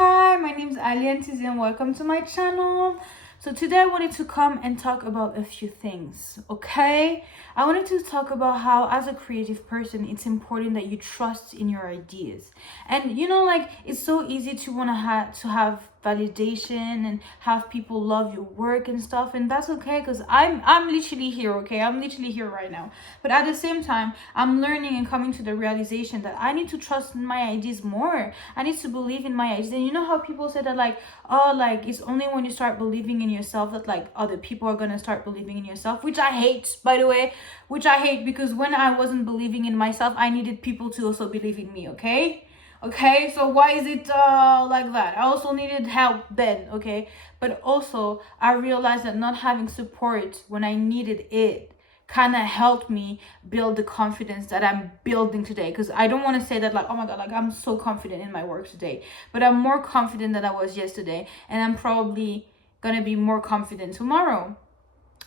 Hi, my name is Ali and welcome to my channel. So today I wanted to come and talk about a few things, okay? I wanted to talk about how as a creative person, it's important that you trust in your ideas. And like it's so easy to want to have validation and have people love your work and stuff, and that's okay because I'm literally here, okay? I'm literally here right now. But at the same time, I'm learning and coming to the realization that I need to trust in my ideas more. I need to believe in my ideas. And you know how people say that like it's only when you start believing in yourself that like other people are gonna start believing in yourself, which I hate, by the way. Which I hate because when I wasn't believing in myself, I needed people to also believe in me, okay, so why is it like that? I also needed help then, okay? But also I realized that not having support when I needed it kind of helped me build the confidence that I'm building today. Because I don't want to say that like, oh my god, like I'm so confident in my work today, but I'm more confident than I was yesterday, and I'm probably gonna be more confident tomorrow.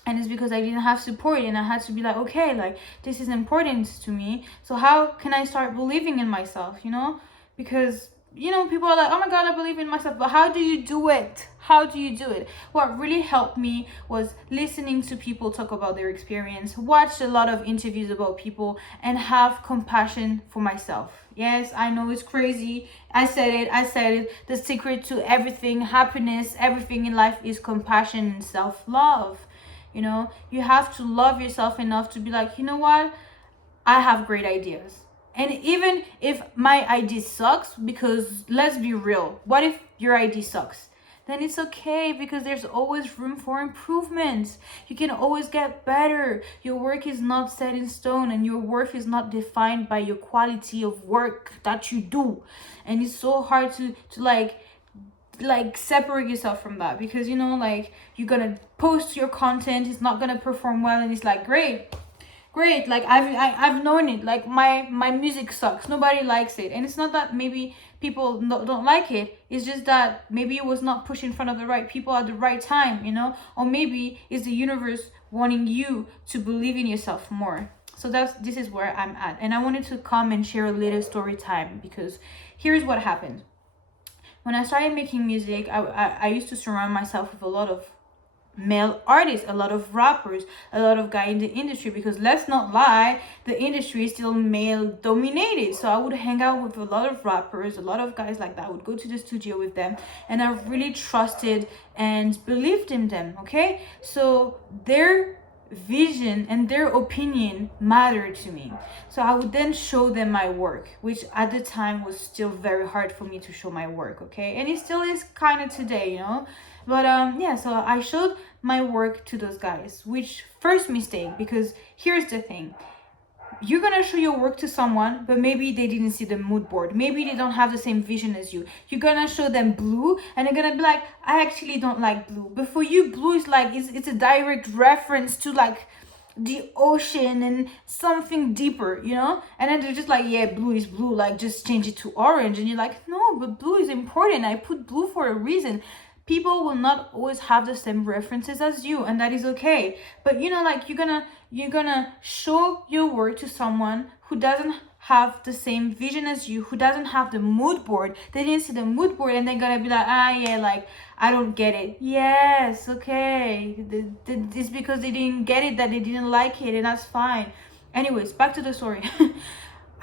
And it's because I didn't have support, and I had to be like, okay, like this is important to me, so how can I start believing in myself, because people are like, oh my god, I believe in myself, but how do you do it? What really helped me was listening to people talk about their experience, watch a lot of interviews about people, and have compassion for myself. Yes, I know it's crazy. I said it. The secret to everything, happiness, everything in life is compassion and self-love. You have to love yourself enough to be like, you know what, I have great ideas. And even if my idea sucks, because let's be real, what if your idea sucks? Then it's okay, because there's always room for improvement. You can always get better. Your work is not set in stone, and your worth is not defined by your quality of work that you do. And it's so hard to separate yourself from that, because like you're gonna post your content, it's not gonna perform well, and it's like great, like I've known it, like my music sucks, nobody likes it. And it's not that maybe people don't like it, it's just that maybe it was not pushed in front of the right people at the right time, or maybe it's the universe wanting you to believe in yourself more. So this is where I'm at, and I wanted to come and share a little story time, because here's what happened. When I started making music, I used to surround myself with a lot of male artists, a lot of rappers, a lot of guys in the industry, because let's not lie, the industry is still male dominated. So I would hang out with a lot of rappers, a lot of guys like that. I would go to the studio with them, and I really trusted and believed in them, okay? So their vision and their opinion mattered to me. So I would then show them my work, which at the time was still very hard for me to show my work, okay? And it still is kind of today, But yeah, so I showed my work to those guys, which first mistake, because here's the thing. You're gonna show your work to someone, but maybe they didn't see the mood board, maybe they don't have the same vision as you. You're gonna show them blue, and they're gonna be like, I actually don't like blue. But for you, blue is like it's a direct reference to like the ocean and something deeper, and then they're just like, yeah, blue is blue, like just change it to orange. And you're like, no, but blue is important, I put blue for a reason. People will not always have the same references as you, and that is okay. But like you're gonna show your work to someone who doesn't have the same vision as you, who doesn't have the mood board. They didn't see the mood board, and they're gonna be like, yeah, like I don't get it. Yes, okay, it's because they didn't get it that they didn't like it, and that's fine. Anyways, back to the story.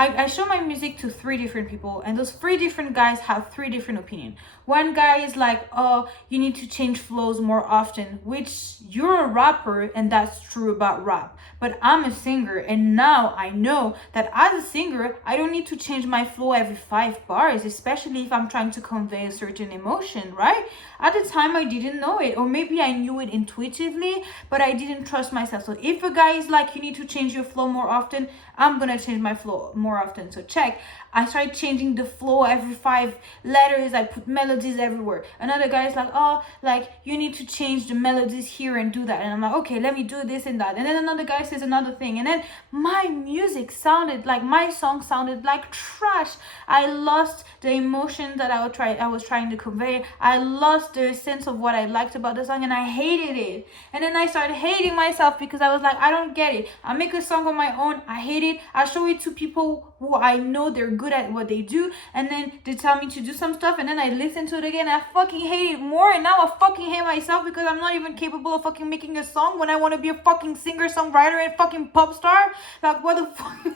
I show my music to 3 different people, and those 3 different guys have 3 different opinions. One guy is like, oh, you need to change flows more often, which you're a rapper, and that's true about rap. But I'm a singer, and now I know that as a singer, I don't need to change my flow every 5 bars, especially if I'm trying to convey a certain emotion, right? At the time, I didn't know it, or maybe I knew it intuitively, but I didn't trust myself. So if a guy is like, you need to change your flow more often, I'm gonna change my flow more often. So check. I started changing the flow every 5 letters. I put melodies everywhere. Another guy is like, oh, like you need to change the melodies here and do that. And I'm like, okay, let me do this and that. And then another guy says another thing. And then my music sounded like, my song sounded like trash. I lost the emotion that I was trying to convey. I lost the sense of what I liked about the song, and I hated it. And then I started hating myself, because I was like, I don't get it. I make a song on my own, I hate it. I show it to people who I know they're good at what they do, and then they tell me to do some stuff, and then I listen to it again, I fucking hate it more, and now I fucking hate myself because I'm not even capable of fucking making a song when I want to be a fucking singer-songwriter and fucking pop star. Like, what the fuck?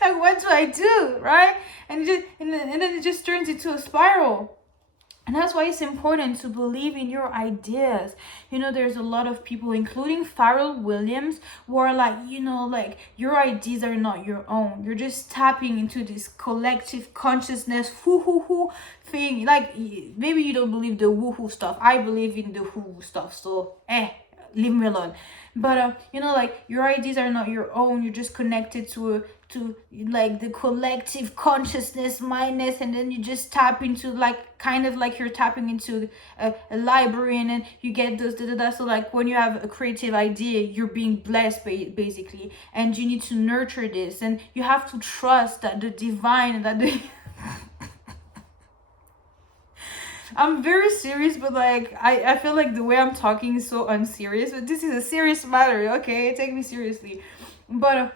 Like, what do I do, right? And then it just turns into a spiral. And that's why it's important to believe in your ideas. You know, there's a lot of people, including Pharrell Williams, who are like, you know, like, your ideas are not your own. You're just tapping into this collective consciousness, whoo thing. Like, maybe you don't believe the woohoo stuff. I believe in the whoo stuff. So, leave me alone. But you know, like, your ideas are not your own. You're just connected to like the collective consciousness, mindness, and then you just tap into, like, kind of like you're tapping into a library, and then you get those so like when you have a creative idea, you're being blessed basically, and you need to nurture this, and you have to trust that the divine, that the I'm very serious, but like I feel like the way I'm talking is so unserious, but this is a serious matter, okay? Take me seriously. But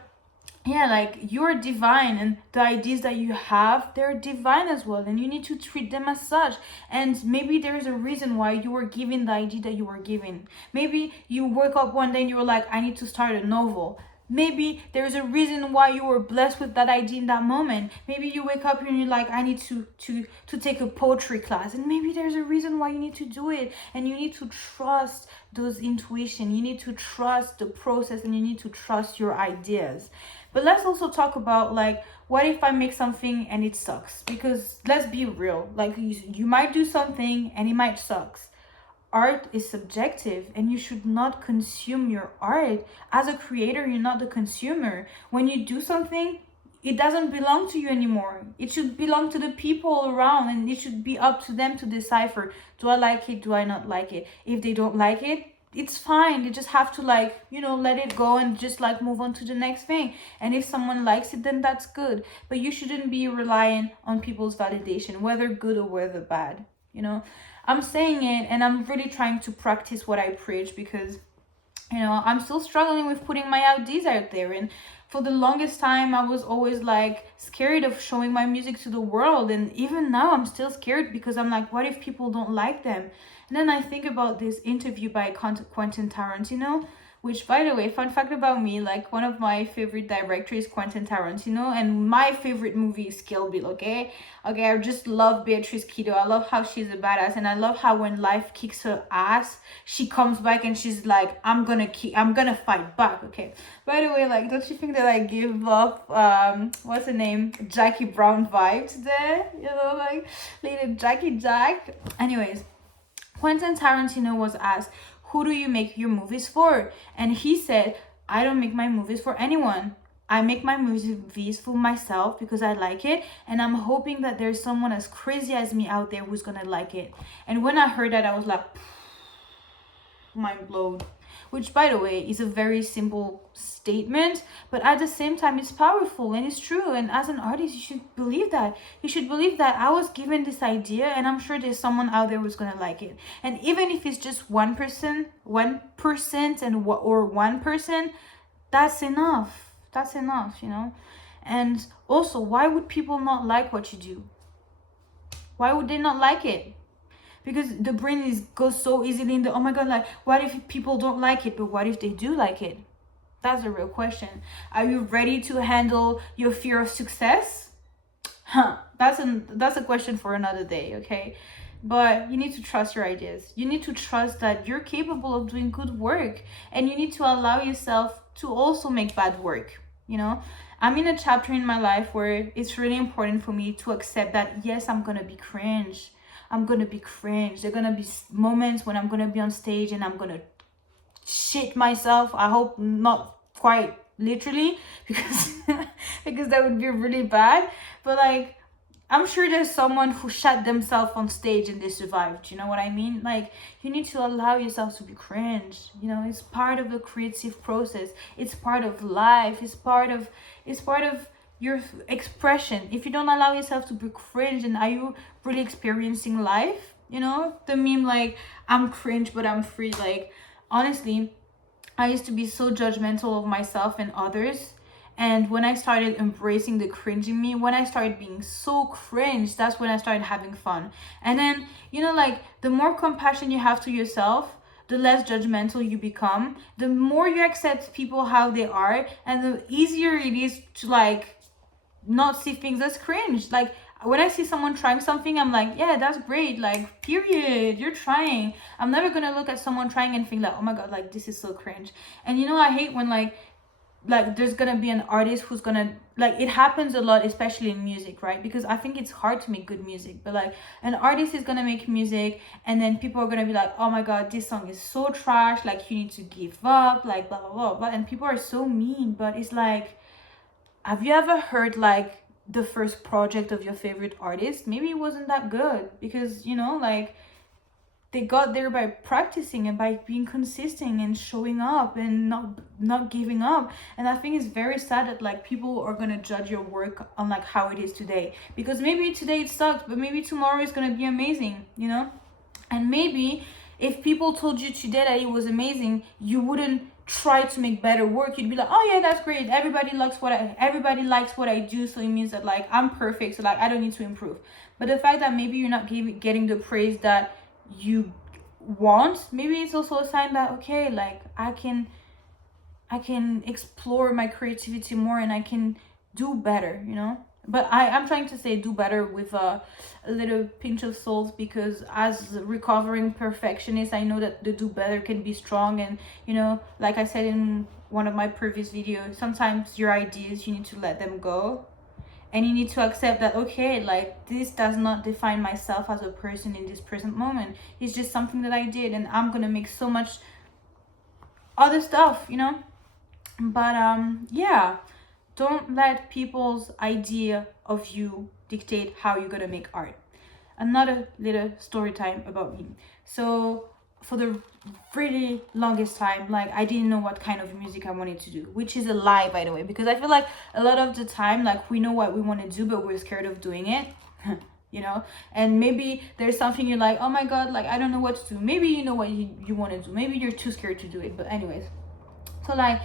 yeah, like, you're divine, and the ideas that you have, they're divine as well, and you need to treat them as such. And maybe there's a reason why you were given the idea that you were given. Maybe you woke up one day and you were like, I need to start a novel. Maybe there's a reason why you were blessed with that idea in that moment. Maybe you wake up and you're like, I need to take a poetry class. And maybe there's a reason why you need to do it. And you need to trust those intuition. You need to trust the process, and you need to trust your ideas. But let's also talk about, like, what if I make something and it sucks? Because let's be real. Like, you might do something and it might suck. Art is subjective, and you should not consume your art. As a creator, you're not the consumer. When you do something, it doesn't belong to you anymore. It should belong to the people around, and it should be up to them to decipher, do I like it, do I not like it? If they don't like it, it's fine. They just have to, like, you know, let it go and just, like, move on to the next thing. And if someone likes it, then that's good. But you shouldn't be relying on people's validation, whether good or whether bad, you know. I'm saying it, and I'm really trying to practice what I preach, because, you know, I'm still struggling with putting my ideas out there. And for the longest time, I was always, like, scared of showing my music to the world. And even now, I'm still scared, because I'm like, what if people don't like them? And then I think about this interview by Quentin Tarantino, which, by the way, fun fact about me, like, one of my favorite directors is Quentin Tarantino, and my favorite movie is Kill Bill, okay? I just love Beatrice Kiddo. I love how she's a badass, and I love how when life kicks her ass, she comes back and she's like, I'm gonna fight back, okay? By the way, like, don't you think that I give off, what's her name? Jackie Brown vibes there? You know, like, little Jackie Jack. Anyways, Quentin Tarantino was asked, who do you make your movies for? And he said, I don't make my movies for anyone. I make my movies for myself because I like it, and I'm hoping that there's someone as crazy as me out there who's gonna like it. And when I heard that, I was like, mind blown. Which, by the way, is a very simple statement, but at the same time, it's powerful and it's true. And as an artist, you should believe that. You should believe that I was given this idea, and I'm sure there's someone out there who's gonna like it. And even if it's just 1%, or one person, that's enough. That's enough, you know. And also, why would people not like what you do? Why would they not like it? Because the brain goes so easily in the, oh my god, like, what if people don't like it? But what if they do like it? That's a real question. Are you ready to handle your fear of success? That's a question for another day, okay? But you need to trust your ideas. You need to trust that you're capable of doing good work, and you need to allow yourself to also make bad work, you know? I'm in a chapter in my life where it's really important for me to accept that, yes, I'm gonna be cringe. I'm gonna be cringe. There are gonna be moments when I'm gonna be on stage and I'm gonna shit myself. I hope not quite literally, because because that would be really bad. But like, I'm sure there's someone who shot themselves on stage and they survived. You know what I mean? Like, you need to allow yourself to be cringe. You know, it's part of the creative process. It's part of life. It's part of your expression. If you don't allow yourself to be cringe, then are you really experiencing life? You know, the meme, like, I'm cringe but I'm free. Like, honestly, I used to be so judgmental of myself and others, And when I started embracing the cringe in me, when I started being so cringe, that's when I started having fun. And then, like, the more compassion you have to yourself, the less judgmental you become, the more you accept people how they are, and the easier it is to, like, not see things as cringe. Like, when I see someone trying something, I'm like, yeah, that's great, like, period, you're trying. I'm never gonna look at someone trying and think like, oh my god, like, this is so cringe. And I hate when, like there's gonna be an artist who's gonna, like, it happens a lot, especially in music, right? Because I think it's hard to make good music, but like, an artist is gonna make music, and then people are gonna be like, oh my god, this song is so trash, like, you need to give up, like, blah blah blah blah. And people are so mean. But it's like, have you ever heard, like, the first project of your favorite artist? Maybe it wasn't that good, because like, they got there by practicing and by being consistent and showing up and not giving up. And I think it's very sad that, like, people are gonna judge your work on, like, how it is today, because maybe today it sucks, but maybe tomorrow is gonna be amazing. And maybe if people told you today that it was amazing, you wouldn't try to make better work. You'd be like, oh yeah, that's great, everybody likes what I do, so it means that, like, I'm perfect, so, like, I don't need to improve. But the fact that maybe you're not getting the praise that you want, maybe it's also a sign that, okay, like, I can explore my creativity more, and I can do better. But I'm trying to say do better with a little pinch of salt, because as a recovering perfectionist, I know that the do better can be strong. And like I said in one of my previous videos, sometimes your ideas, you need to let them go, and you need to accept that, okay, like, this does not define myself as a person in this present moment. It's just something that I did, and I'm gonna make so much other stuff. But yeah, don't let people's idea of you dictate how you're gonna make art. Another little story time about me. So for the really longest time, like, I didn't know what kind of music I wanted to do, which is a lie, by the way, because I feel like a lot of the time, like, we know what we want to do, but we're scared of doing it. And maybe there's something you're like, oh my god, like, I don't know what to do. Maybe you know what you want to do, maybe you're too scared to do it. But anyways, so, like,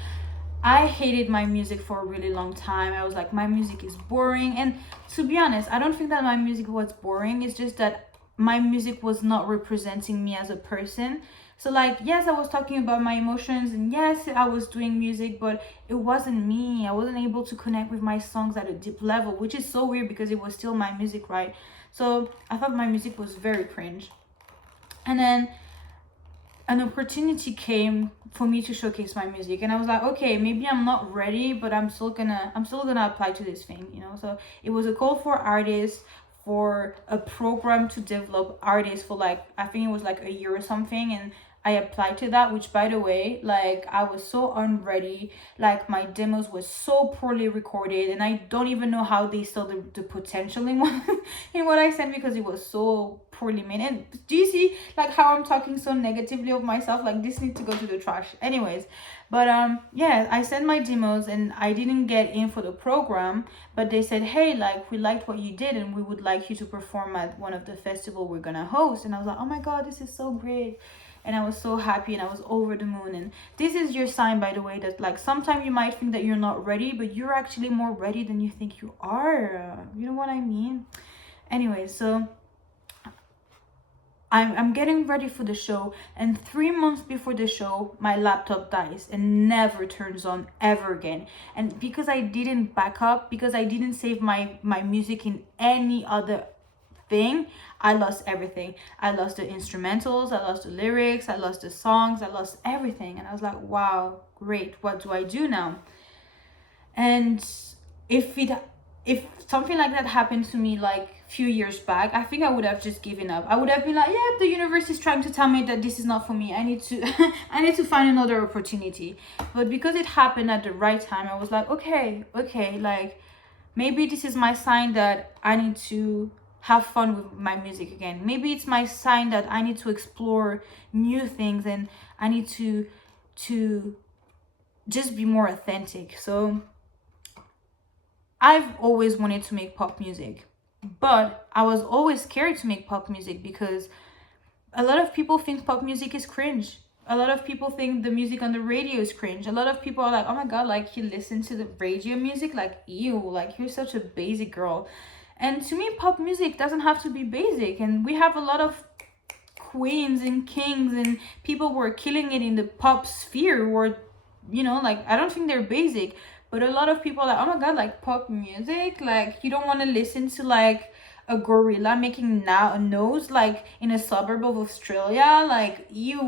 I hated my music for a really long time. I was like, my music is boring. And to be honest, I don't think that my music was boring. It's just that my music was not representing me as a person. So, like, yes, I was talking about my emotions, and yes, I was doing music, but it wasn't me. I wasn't able to connect with my songs at a deep level, which is so weird because it was still my music, right? So I thought my music was very cringe. And then an opportunity came for me to showcase my music, and I was like, okay, maybe I'm not ready, but I'm still gonna apply to this thing. So it was a call for artists, for a program to develop artists for, like, I think it was like a year or something. And I applied to that, which, by the way, like, I was so unready. Like, my demos were so poorly recorded, and I don't even know how they saw the potential in what I said, because it was so poorly made. And do you see, like, how I'm talking so negatively of myself? Like, this needs to go to the trash. Anyways, but yeah, I sent my demos, and I didn't get in for the program, but they said, hey, like, we liked what you did, and we would like you to perform at one of the festival we're gonna host. And I was like, oh my god, this is so great. And I was so happy, and I was over the moon. And this is your sign, by the way, that, like, sometimes you might think that you're not ready, but you're actually more ready than you think you are. You know what I mean? Anyway, so I'm getting ready for the show, and 3 months before the show, my laptop dies and never turns on ever again. And because I didn't back up, because I didn't save my music in any other thing, I lost everything. I lost the instrumentals, I lost the lyrics, I lost the songs, I lost everything. And I was like, wow, great, what do I do now? And if something like that happened to me, like, a few years back, I think I would have just given up. I would have been like, yeah, the universe is trying to tell me that this is not for me. I need to I need to find another opportunity. But because it happened at the right time, I was like, okay, like, maybe this is my sign that I need to have fun with my music again. Maybe it's my sign that I need to explore new things, and I need to just be more authentic. So I've always wanted to make pop music, but I was always scared to make pop music because a lot of people think pop music is cringe. A lot of people think the music on the radio is cringe. A lot of people are like, oh my god, like you listen to the radio music, like ew, like you're such a basic girl. And to me, pop music doesn't have to be basic. And we have a lot of queens and kings and people who are killing it in the pop sphere, or you know, like I don't think they're basic, but a lot of people are like, oh my god, like pop music, like you don't want to listen to like a gorilla making now a nose like in a suburb of Australia, like you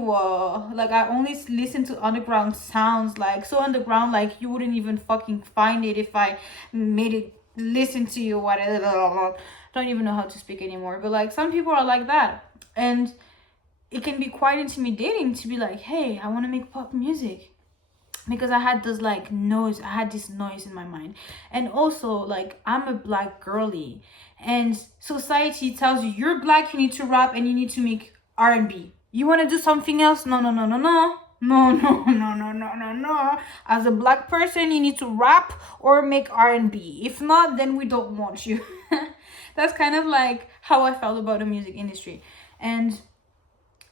like I only listen to underground sounds, like so underground like you wouldn't even fucking find it if I made it listen to you, whatever. Don't even know how to speak anymore, but like some people are like that. And it can be quite intimidating to be like, hey, I want to make pop music, because I had this like noise, I had this noise in my mind. And also like I'm a black girly, and society tells you you're black, you need to rap and you need to make R&B. You want to do something else? No, no, no, no, no. No, no, no, no, no, no, no. As a black person, you need to rap or make R&B. If not, then we don't want you. That's kind of like how I felt about the music industry. And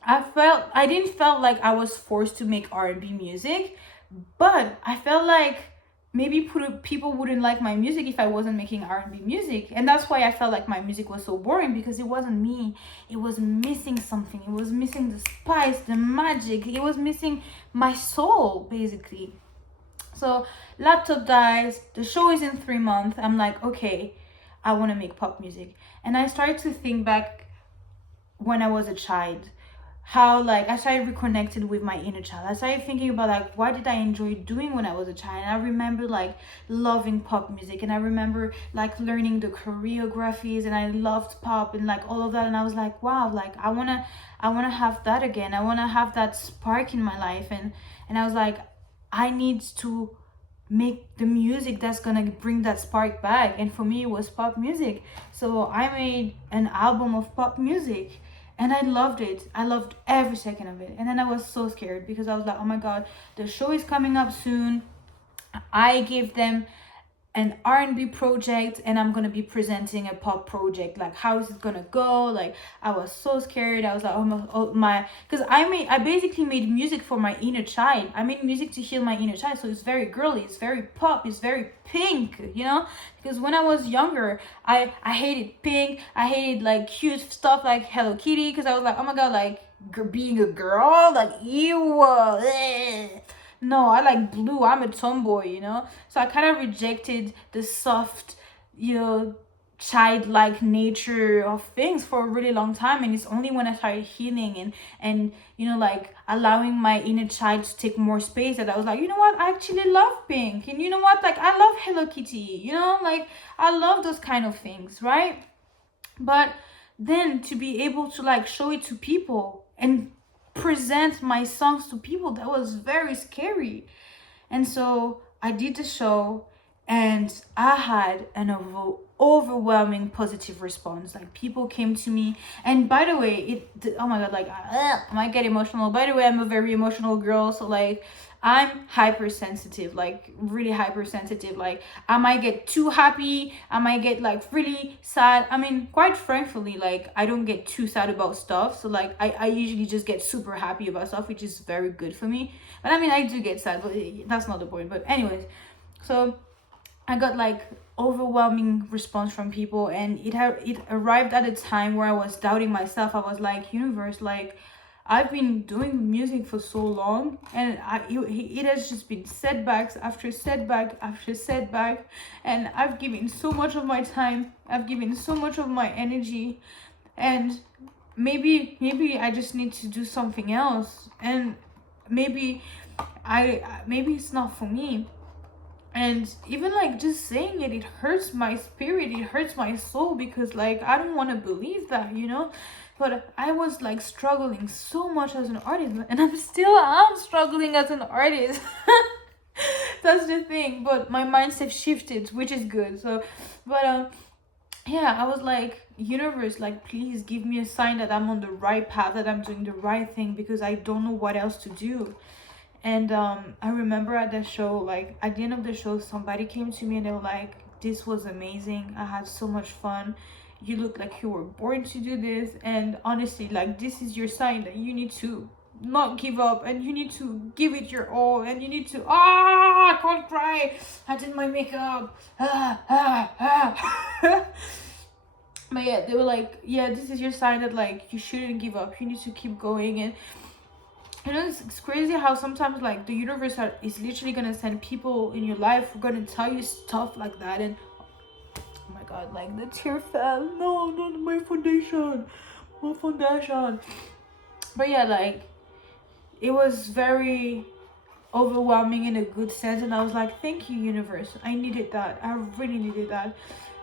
I didn't felt like I was forced to make R&B music, but I felt like maybe people wouldn't like my music if I wasn't making R&B music. And that's why I felt like my music was so boring, because it wasn't me. It was missing something. It was missing the spice, the magic. It was missing my soul, basically. So laptop dies, the show is in 3 months. I'm like, okay, I want to make pop music. And I started to think back when I was a child, how like I started reconnected with my inner child. I started thinking about like what did I enjoy doing when I was a child. And I remember like loving pop music, and I remember like learning the choreographies, and I loved pop and like all of that. And I was like, wow, like I wanna have that again. I wanna have that spark in my life. And I was like, I need to make the music that's gonna bring that spark back. And for me it was pop music. So I made an album of pop music, and I loved it. I loved every second of it. And then I was so scared, because I was like, oh my god, the show is coming up soon. I gave them an R&B project, and I'm gonna be presenting a pop project. Like, how is it gonna go? Like, I was so scared. I was like, oh my, because I basically made music for my inner child. I made music to heal my inner child. So it's very girly, it's very pop, it's very pink, you know? Because when I was younger, I hated pink. I hated like cute stuff like Hello Kitty, because I was like, oh my god, like being a girl, like ew. No, I like blue. I'm a tomboy, you know? So I kind of rejected the soft, you know, childlike nature of things for a really long time. And it's only when I started healing and you know, like allowing my inner child to take more space, that I was like, you know what, I actually love pink. And you know what, like I love Hello Kitty, you know, like I love those kind of things, right? But then to be able to like show it to people and present my songs to people, that was very scary. And so I did the show, and I had an overwhelming positive response. Like people came to me, and by the way, oh my god, like I might get emotional. By the way, I'm a very emotional girl, so like I'm hypersensitive, like really hypersensitive. Like I might get too happy, I might get like really sad. I mean, quite frankly, like I don't get too sad about stuff. So like I usually just get super happy about stuff, which is very good for me. But I mean, I do get sad, but that's not the point. But anyways, so I got like overwhelming response from people, and it arrived at a time where I was doubting myself. I was like, universe, like I've been doing music for so long, and it has just been setbacks after setback after setback, and I've given so much of my time, I've given so much of my energy, and maybe I just need to do something else, and maybe it's not for me. And even like just saying it hurts my spirit, it hurts my soul, because like I don't want to believe that, you know. But I was like struggling so much as an artist, and I'm struggling as an artist. That's the thing. But my mindset shifted, which is good. So but yeah, I was like, universe, like please give me a sign that I'm on the right path, that I'm doing the right thing, because I don't know what else to do. And I remember at the show, like at the end of the show, somebody came to me and they were like, this was amazing, I had so much fun, you look like you were born to do this, and honestly, like this is your sign that you need to not give up, and you need to give it your all, and you need to I can't cry, I did my makeup, but yeah, they were like, yeah, this is your sign that like you shouldn't give up, you need to keep going. And you know, it's crazy how sometimes like the universe is literally gonna send people in your life who are gonna tell you stuff like that. And oh my god, like the tear fell, no, not my foundation, my foundation. But yeah, like it was very overwhelming in a good sense, and I was like, thank you universe, I needed that, I really needed that.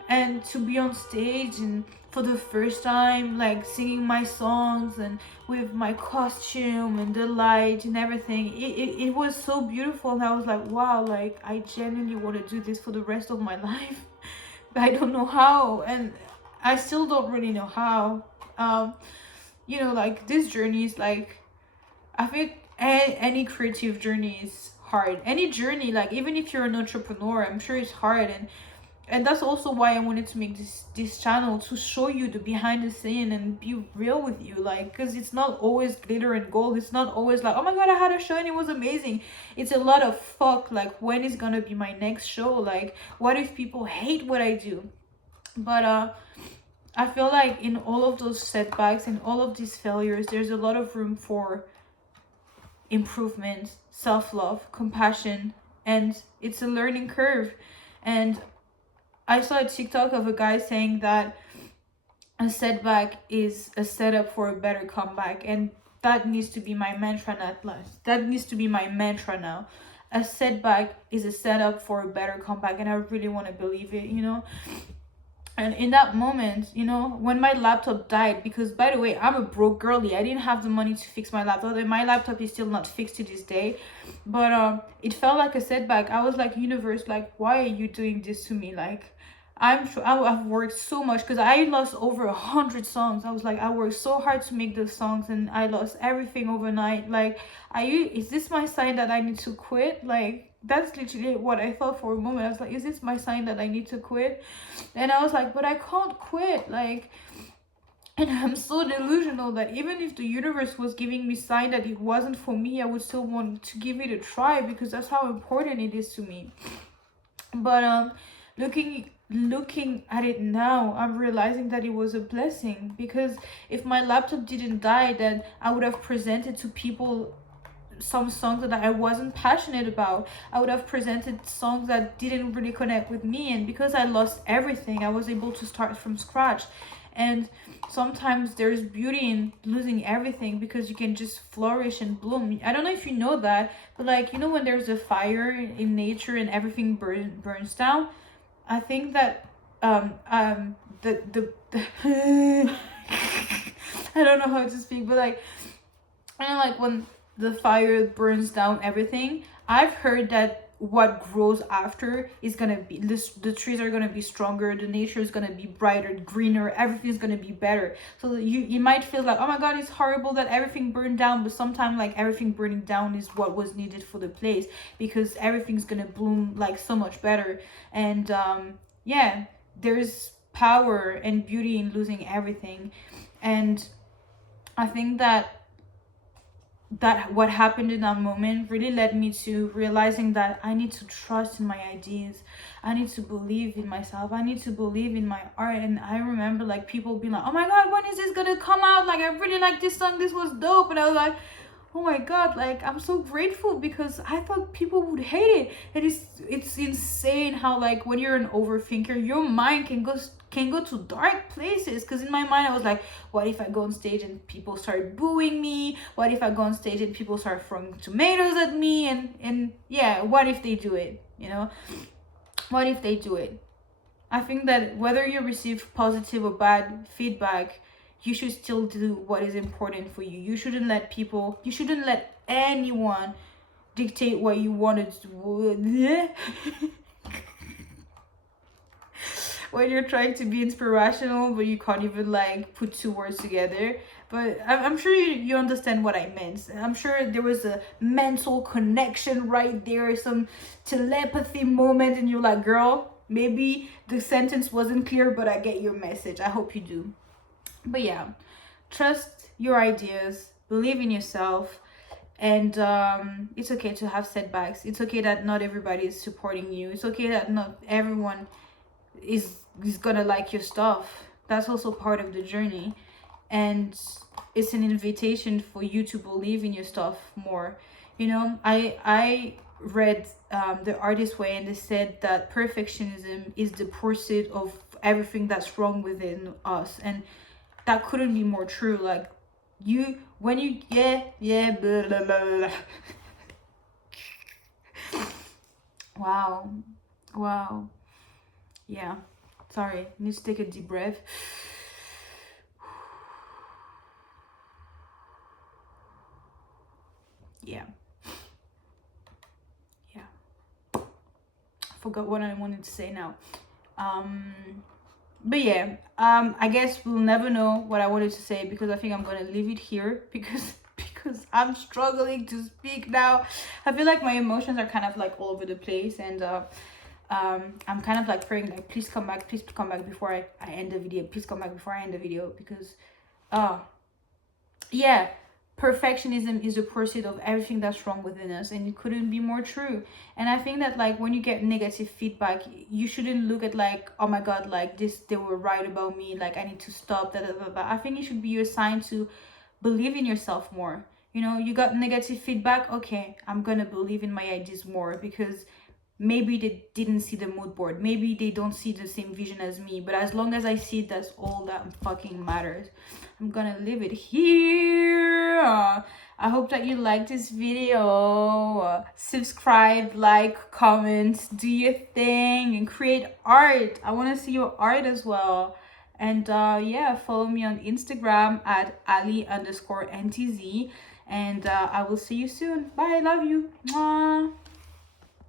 And to be on stage and for the first time like singing my songs and with my costume and the light and everything, it was so beautiful. And I was like, wow, like I genuinely want to do this for the rest of my life. But I don't know how, and I still don't really know how. You know, like this journey is like, I think any creative journey is hard. Any journey, like even if you're an entrepreneur, I'm sure it's hard. And that's also why I wanted to make this channel, to show you the behind the scene and be real with you, like, because it's not always glitter and gold. It's not always like, oh my god, I had a show and it was amazing. It's a lot of fuck, like when is gonna be my next show, like what if people hate what I do. But I feel like in all of those setbacks and all of these failures, there's a lot of room for improvement, self-love, compassion, and it's a learning curve. And I saw a TikTok of a guy saying that a setback is a setup for a better comeback, and that needs to be my mantra now. That needs to be my mantra now. A setback is a setup for a better comeback, and I really want to believe it, you know. And in that moment, you know, when my laptop died, because by the way, I'm a broke girly, I didn't have the money to fix my laptop, and my laptop is still not fixed to this day. But it felt like a setback. I was like, universe, like why are you doing this to me? Like I've worked so much, because I lost over 100 songs. I was like, I worked so hard to make those songs, and I lost everything overnight. Like, is this my sign that I need to quit? Like, that's literally what I thought for a moment. I was like, is this my sign that I need to quit? And I was like, but I can't quit, like. And I'm so delusional that even if the universe was giving me sign that it wasn't for me, I would still want to give it a try, because that's how important it is to me. But looking at it now, I'm realizing that it was a blessing, because if my laptop didn't die, then I would have presented to people some songs that I wasn't passionate about. I would have presented songs that didn't really connect with me, and because I lost everything, I was able to start from scratch. And sometimes there's beauty in losing everything, because you can just flourish and bloom. I don't know if you know that, but like, you know, when there's a fire in nature and everything burns down, I think that the I don't know how to speak, but like, I don't know, like when the fire burns down everything, I've heard that what grows after is gonna be the trees are gonna be stronger, the nature is gonna be brighter, greener, everything's gonna be better. So you might feel like, oh my god, it's horrible that everything burned down, but sometimes like everything burning down is what was needed for the place, because everything's gonna bloom like so much better. And yeah, there's power and beauty in losing everything. And I think that what happened in that moment really led me to realizing that I need to trust in my ideas. I need to believe in myself. I need to believe in my art. And I remember like people being like, oh my god, when is this gonna come out? Like, I really like this song, this was dope. And I was like, oh my god, like I'm so grateful, because I thought people would hate it. And it's insane how like when you're an overthinker, your mind can go to dark places. Because in my mind I was like, what if I go on stage and people start booing me? What if I go on stage and people start throwing tomatoes at me? And yeah, what if they do it, you know? What if they do it? I think that whether you receive positive or bad feedback, you should still do what is important for you. You shouldn't let anyone dictate what you want to do. When you're trying to be inspirational, but you can't even like put two words together. But I'm sure you understand what I meant. I'm sure there was a mental connection right there, some telepathy moment, and you're like, girl, maybe the sentence wasn't clear, but I get your message. I hope you do. But yeah, trust your ideas, believe in yourself, And it's okay to have setbacks. It's okay that not everybody is supporting you. It's okay that not everyone is gonna like your stuff. That's also part of the journey. And it's an invitation for you to believe in your stuff more. You know, I read The Artist Way, and they said that perfectionism is the pursuit of everything that's wrong within us. And that couldn't be more true. Like, you when you blah, blah, blah, blah. Wow. Wow. Yeah, sorry, need to take a deep breath. Yeah, yeah, I forgot what I wanted to say now. um but yeah, I guess we'll never know what I wanted to say, because I think I'm gonna leave it here, because I'm struggling to speak now. I feel like my emotions are kind of like all over the place, and I'm kind of like praying, like, please come back, please come back before I end the video, please come back before I end the video, because uh yeah, perfectionism is the pursuit of everything that's wrong within us, and it couldn't be more true. And I think that, like, when you get negative feedback, you shouldn't look at, like, oh my god, like, this, they were right about me, like, I need to stop that. I think it should be your sign to believe in yourself more. You know, you got negative feedback, okay, I'm gonna believe in my ideas more, because maybe they didn't see the mood board, maybe they don't see the same vision as me, but as long as I see it, that's all that fucking matters. I'm gonna leave it here. I hope that you liked this video. Subscribe, like, comment, do your thing, and create art. I want to see your art as well. And yeah, follow me on Instagram at ali_ntz, and I will see you soon. Bye, love you. Mwah.